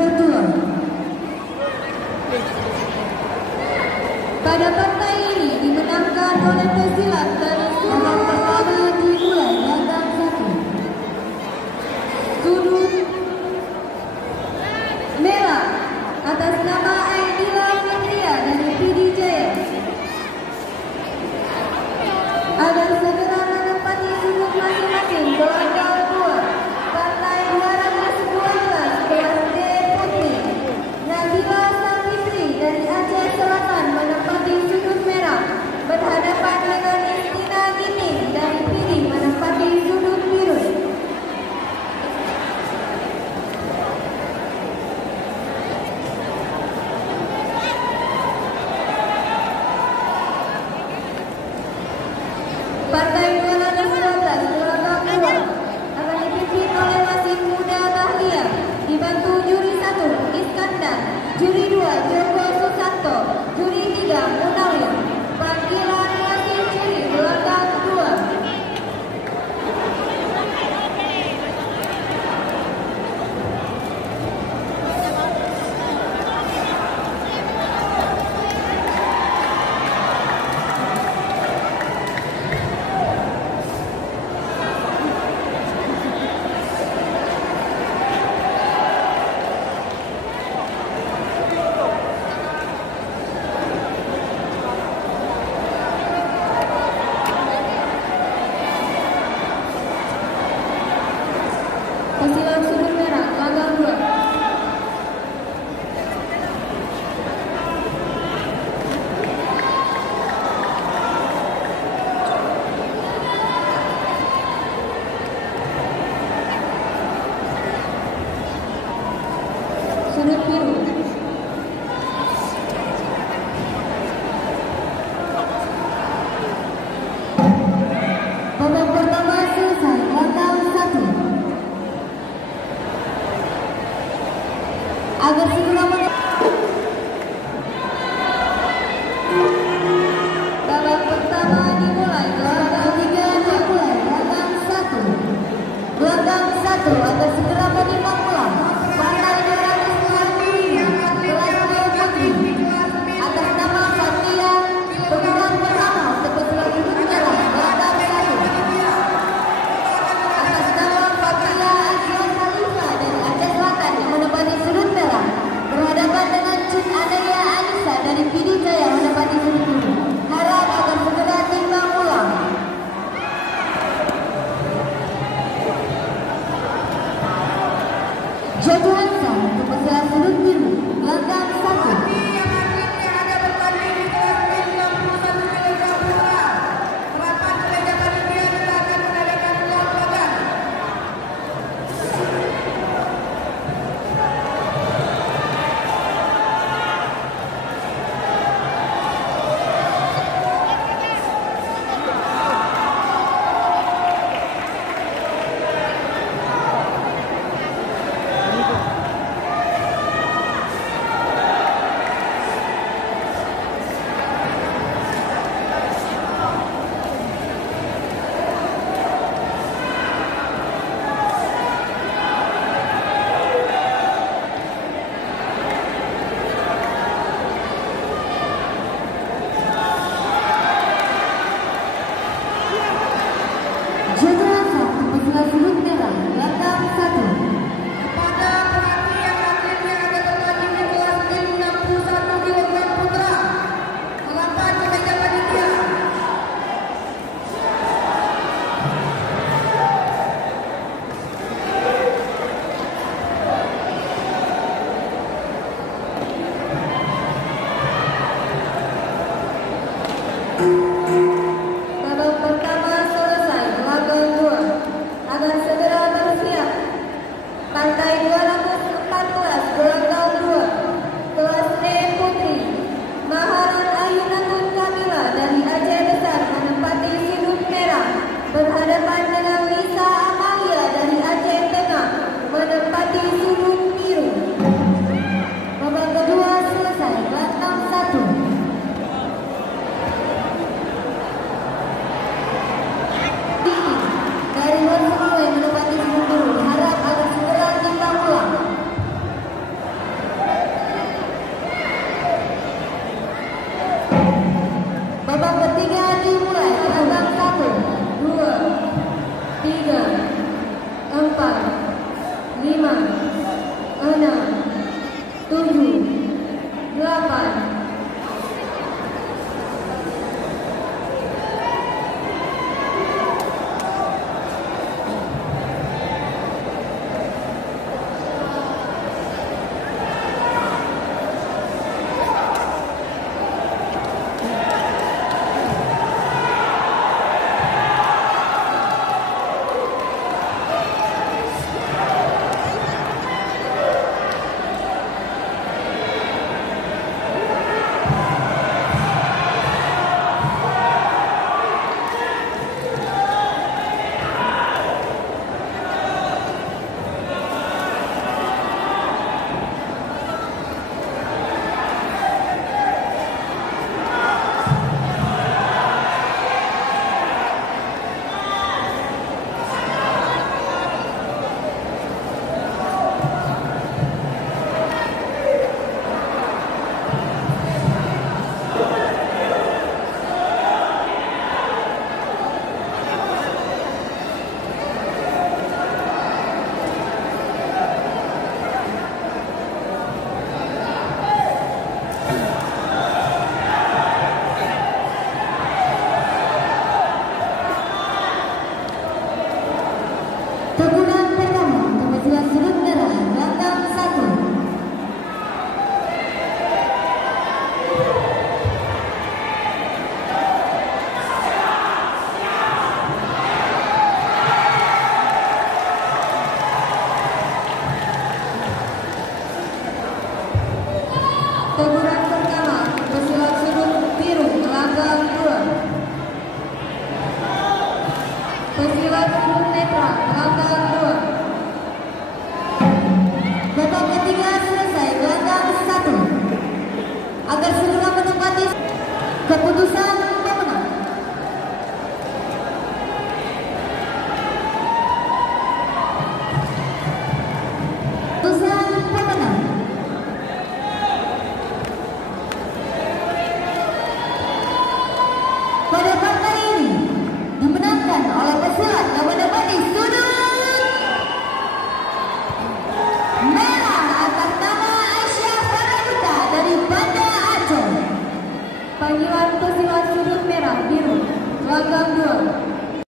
Ketua. Pada partai ini dimenangkan oleh pesilat dari sudut pertama dimulai gandang 1. Sudut merah atas nama Aidila Fitria dari PD Jaya agar segera menempati sudut masing-masing gelandang 2 partai 212 kelas D Putri. Nabila Safitri dari Aceh Selatan menempati sudut merah berhadapan dengan Istina Gini dari PD menempati sudut biru. Partai 212 gelandang 2 akan dipimpin oleh Masih Muda Bahlia, dibantu juri 1 Iskandar, juri 2 Joko Susanto, juri 3 Munawir. Panggilan Masih juri gelandang 2. Pesilat sudut merah gelandang 2. Sudut biru. Babak pertama selesai, gelandang 1. Agar segera babak pertama dimulai, gelandang 3 dimulai, gelandang 1. Gelandang 1 agar segera menimbang ulang. Partai 225 kelas D Putri atas nama Fatia, pemegang pertama untuk pesilat sudut merah gelandang 1. Atas nama Fatia Azia Khalifa dari Aceh Selatan yang menempati sudut merah berhadapan dengan Cut Anaya Anissa dari PD Jaya menempati sudut biru. Harap agar segera timbang ulang. Jojo Hansa untuk pesilat sudut biru gelandang 1. Pesilat Gunung Netra, gelandang 2. Babak ketiga selesai, gelandang 1. Agar segera